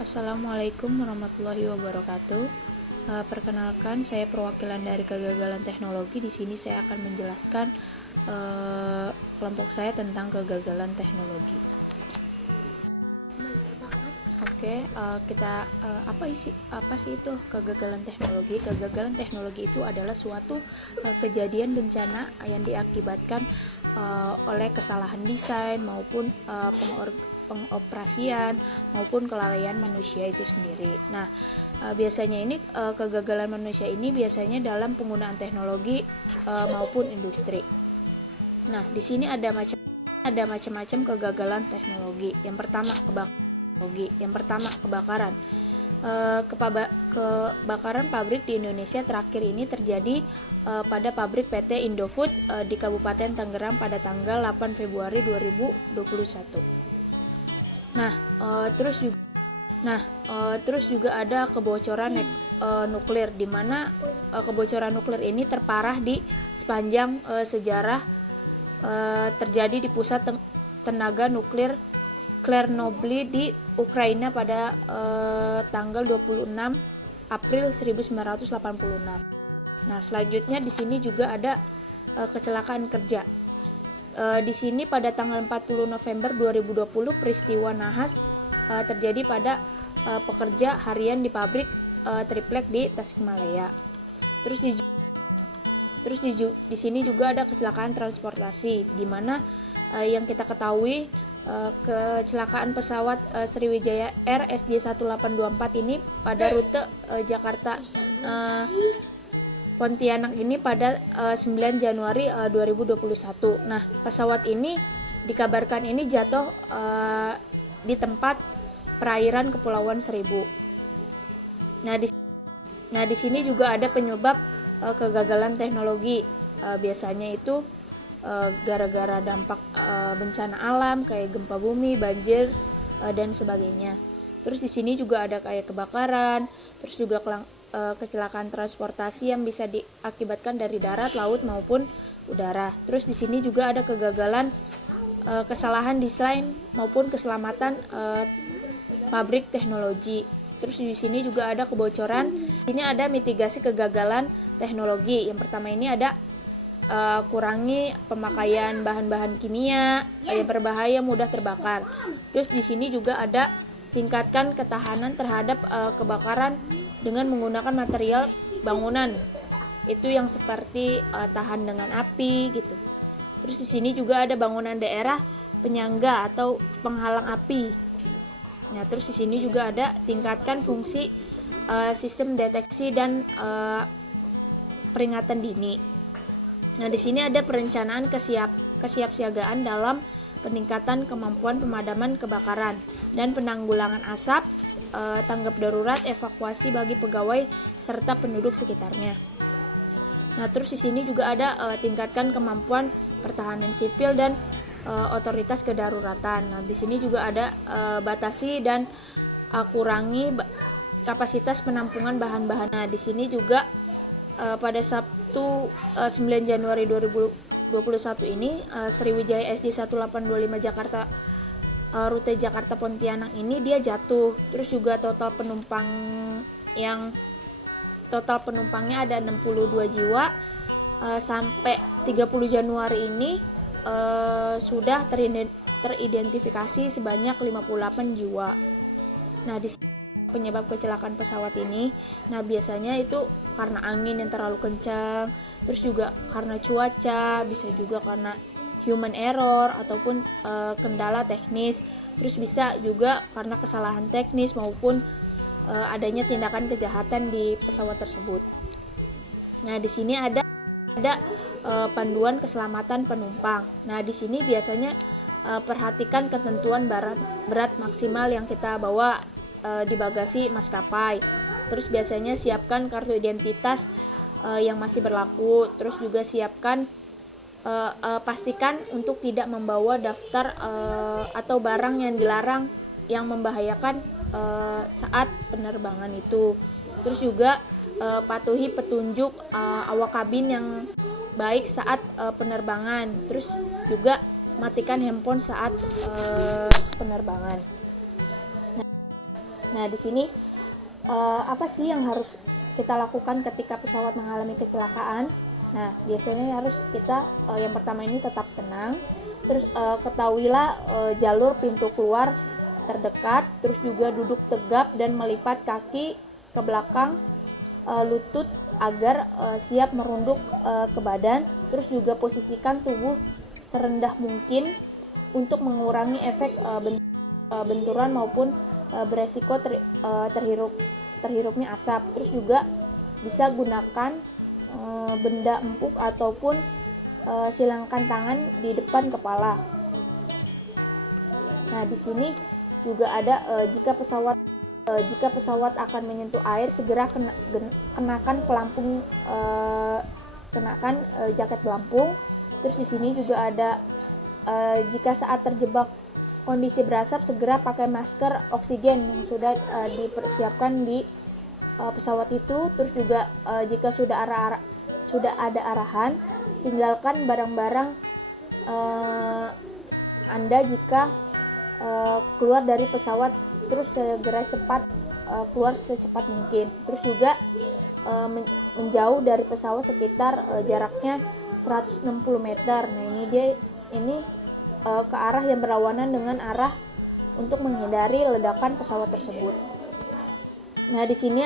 Assalamualaikum warahmatullahi wabarakatuh. Perkenalkan, saya perwakilan dari Kegagalan Teknologi. Di sini saya akan menjelaskan kelompok saya tentang kegagalan teknologi. Oke, apa sih itu kegagalan teknologi? Kegagalan teknologi itu adalah suatu kejadian bencana yang diakibatkan oleh kesalahan desain maupun pengoperasian maupun kelalaian manusia itu sendiri. Nah, biasanya ini kegagalan manusia ini biasanya dalam penggunaan teknologi maupun industri. Nah, di sini ada macam-macam kegagalan teknologi. Yang pertama kebakaran. Kebakaran pabrik di Indonesia terakhir ini terjadi pada pabrik PT Indofood di Kabupaten Tangerang pada tanggal 8 Februari 2021. Terus juga ada kebocoran nuklir, di mana kebocoran nuklir ini terparah di sepanjang sejarah terjadi di pusat tenaga nuklir Chernobyl di Ukraina pada tanggal 26 April 1986. Nah, selanjutnya di sini juga ada kecelakaan kerja. Di sini pada tanggal 40 November 2020 peristiwa nahas terjadi pada pekerja harian di pabrik triplek di Tasikmalaya. Terus di sini juga ada kecelakaan transportasi, di mana yang kita ketahui kecelakaan pesawat Sriwijaya Air SJ1824 ini pada rute Jakarta Pontianak ini pada 9 Januari 2021. Nah, pesawat ini dikabarkan ini jatuh di tempat perairan Kepulauan Seribu. Nah, di sini juga ada penyebab kegagalan teknologi. Biasanya itu gara-gara dampak bencana alam kayak gempa bumi, banjir dan sebagainya. Terus di sini juga ada kayak kebakaran, terus juga kecelakaan transportasi yang bisa diakibatkan dari darat, laut maupun udara. Terus di sini juga ada kegagalan kesalahan desain maupun keselamatan pabrik teknologi. Terus di sini juga ada kebocoran. Ini ada mitigasi kegagalan teknologi. Yang pertama ini ada kurangi pemakaian bahan-bahan kimia yang berbahaya mudah terbakar. Terus di sini juga ada tingkatkan ketahanan terhadap kebakaran dengan menggunakan material bangunan itu yang seperti tahan dengan api gitu. Terus di sini juga ada bangunan daerah penyangga atau penghalang api. Nah, terus di sini juga ada tingkatkan fungsi sistem deteksi dan peringatan dini. Nah, di sini ada perencanaan kesiapsiagaan dalam peningkatan kemampuan pemadaman kebakaran dan penanggulangan asap, tanggap darurat, evakuasi bagi pegawai serta penduduk sekitarnya. Nah, terus di sini juga ada tingkatkan kemampuan pertahanan sipil dan otoritas kedaruratan. Nah, di sini juga ada batasi dan kurangi kapasitas penampungan bahan-bahan. Nah, di sini juga pada Sabtu 9 Januari 2021 ini Sriwijaya SJ1825 Jakarta rute Jakarta Pontianak ini dia jatuh. Terus juga total penumpangnya ada 62 jiwa. Sampai 30 Januari ini sudah teridentifikasi sebanyak 58 jiwa. Nah, di penyebab kecelakaan pesawat ini, nah biasanya itu karena angin yang terlalu kencang, terus juga karena cuaca, bisa juga karena human error ataupun kendala teknis, terus bisa juga karena kesalahan teknis maupun adanya tindakan kejahatan di pesawat tersebut. Nah, di sini ada panduan keselamatan penumpang. Nah, di sini biasanya perhatikan ketentuan berat maksimal yang kita bawa di bagasi maskapai. Terus biasanya siapkan kartu identitas yang masih berlaku. Terus juga pastikan untuk tidak membawa daftar atau barang yang dilarang yang membahayakan saat penerbangan itu. Terus juga patuhi petunjuk awak kabin yang baik saat penerbangan. Terus juga matikan handphone saat penerbangan. Nah, di sini apa sih yang harus kita lakukan ketika pesawat mengalami kecelakaan? Nah, biasanya harus kita yang pertama ini tetap tenang. Terus ketahuilah jalur pintu keluar terdekat, terus juga duduk tegap dan melipat kaki ke belakang lutut agar siap merunduk ke badan. Terus juga posisikan tubuh serendah mungkin untuk mengurangi efek benturan maupun beresiko terhirupnya asap. Terus juga bisa gunakan benda empuk ataupun silangkan tangan di depan kepala. Nah, di sini juga ada jika pesawat akan menyentuh air, segera kenakan pelampung, jaket pelampung. Terus di sini juga ada jika saat terjebak kondisi berasap, segera pakai masker oksigen yang sudah dipersiapkan di pesawat itu. Terus juga jika sudah ada arahan, tinggalkan barang-barang Anda jika keluar dari pesawat, terus segera keluar secepat mungkin. Terus juga menjauh dari pesawat sekitar jaraknya 160 meter. Nah, ini ke arah yang berlawanan dengan arah untuk menghindari ledakan pesawat tersebut. Nah, di sini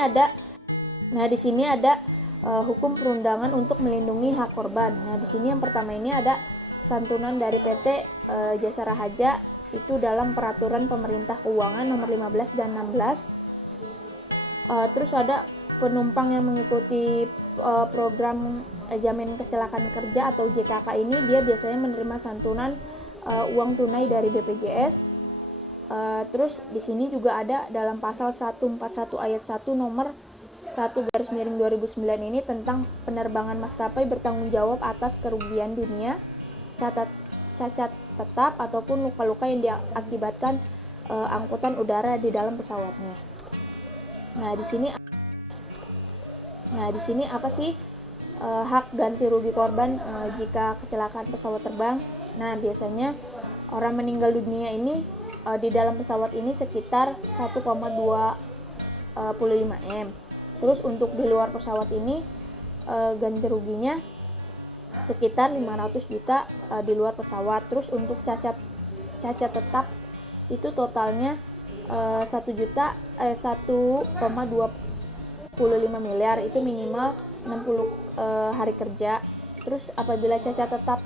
ada hukum perundangan untuk melindungi hak korban. Nah, di sini yang pertama ini ada santunan dari PT Jasara Harja itu dalam peraturan pemerintah keuangan nomor 15 dan 16. Terus ada penumpang yang mengikuti program jaminan kecelakaan kerja atau JKK ini, dia biasanya menerima santunan uang tunai dari BPJS. Terus di sini juga ada dalam pasal 141 ayat 1 nomor 1/2009 ini tentang penerbangan maskapai bertanggung jawab atas kerugian dunia, cacat tetap ataupun luka-luka yang diakibatkan angkutan udara di dalam pesawatnya. Nah, di sini apa sih hak ganti rugi korban jika kecelakaan pesawat terbang? Nah, biasanya orang meninggal dunia ini di dalam pesawat ini sekitar 1,25 M. Terus untuk di luar pesawat ini ganti ruginya sekitar 500 juta di luar pesawat. Terus untuk cacat tetap itu totalnya 1,25 miliar, itu minimal 60 hari kerja. Terus apabila cacat tetap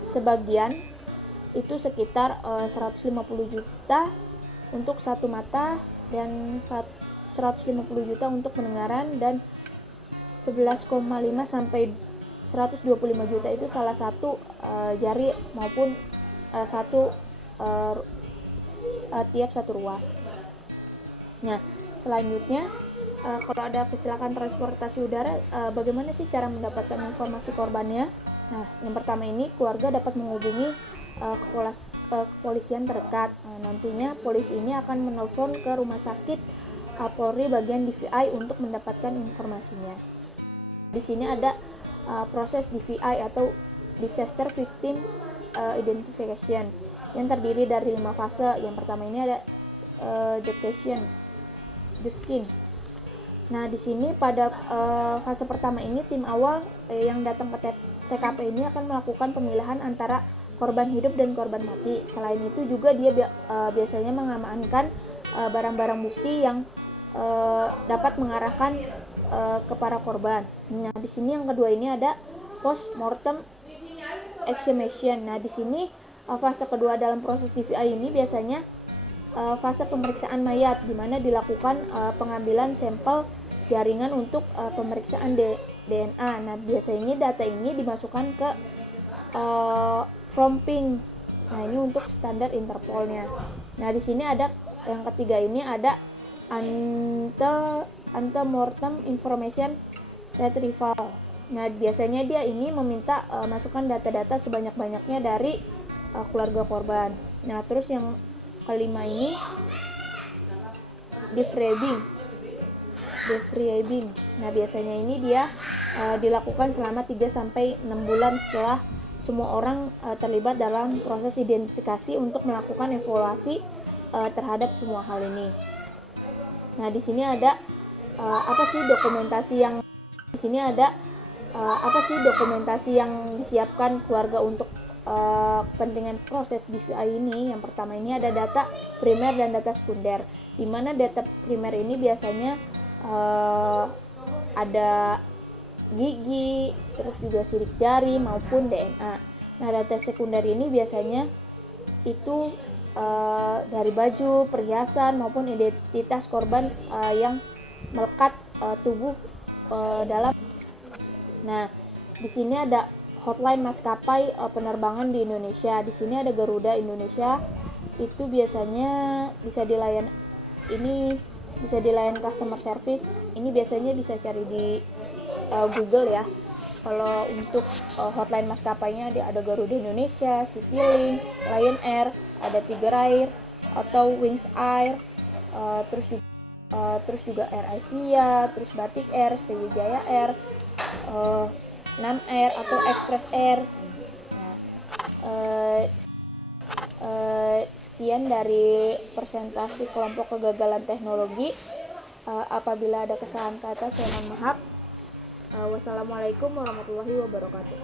sebagian itu sekitar 150 juta untuk satu mata dan 150 juta untuk pendengaran, dan 11,5 sampai 125 juta itu salah satu jari maupun tiap satu ruas. Nah, selanjutnya kalau ada kecelakaan transportasi udara, bagaimana sih cara mendapatkan informasi korbannya? Nah, yang pertama ini keluarga dapat menghubungi kepolisian terdekat. Nantinya polisi ini akan menelpon ke rumah sakit Polri bagian DVI untuk mendapatkan informasinya. Di sini ada proses DVI atau Disaster Victim Identification yang terdiri dari 5 fase. Yang pertama ini ada detection the skin. Nah, di sini pada fase pertama ini tim awal yang datang ke TKP ini akan melakukan pemilahan antara korban hidup dan korban mati. Selain itu juga dia biasanya mengamankan barang-barang bukti yang dapat mengarahkan ke para korban. Nah, di sini yang kedua ini ada post mortem exhumation. Nah, di sini fase kedua dalam proses DVI ini biasanya fase pemeriksaan mayat, di mana dilakukan pengambilan sampel jaringan untuk pemeriksaan DNA. Nah, biasanya data ini dimasukkan ke Fromping. Nah, ini untuk standar Interpolnya. Nah, di sini ada yang ketiga ini ada Antemortem Information Retrieval. Nah, biasanya dia ini meminta masukan data-data sebanyak-banyaknya dari keluarga korban. Nah, terus yang kelima ini debriefing. Nah, biasanya ini dia dilakukan selama 3-6 bulan setelah semua orang terlibat dalam proses identifikasi untuk melakukan evaluasi terhadap semua hal ini. Nah, di sini ada apa sih dokumentasi yang disiapkan keluarga untuk kepentingan proses DVI ini. Yang pertama ini ada data primer dan data sekunder, di mana data primer ini biasanya ada gigi, terus juga sidik jari maupun DNA. Nah, data sekunder ini biasanya itu dari baju, perhiasan maupun identitas korban yang melekat tubuh dalam. Nah, di sini ada hotline maskapai penerbangan di Indonesia. Di sini ada Garuda Indonesia. Itu biasanya bisa dilayan customer service. Ini biasanya bisa cari di Google ya. Kalau untuk hotline maskapainya ada Garuda Indonesia, Citylink, Lion Air, ada Tiger Air atau Wings Air, terus juga Air Asia, terus Batik Air, Sriwijaya Air, Nam Air atau Express Air. Nah, sekian dari presentasi kelompok kegagalan teknologi. Apabila ada kesalahan kata, saya mohon maaf. Wassalamualaikum warahmatullahi wabarakatuh.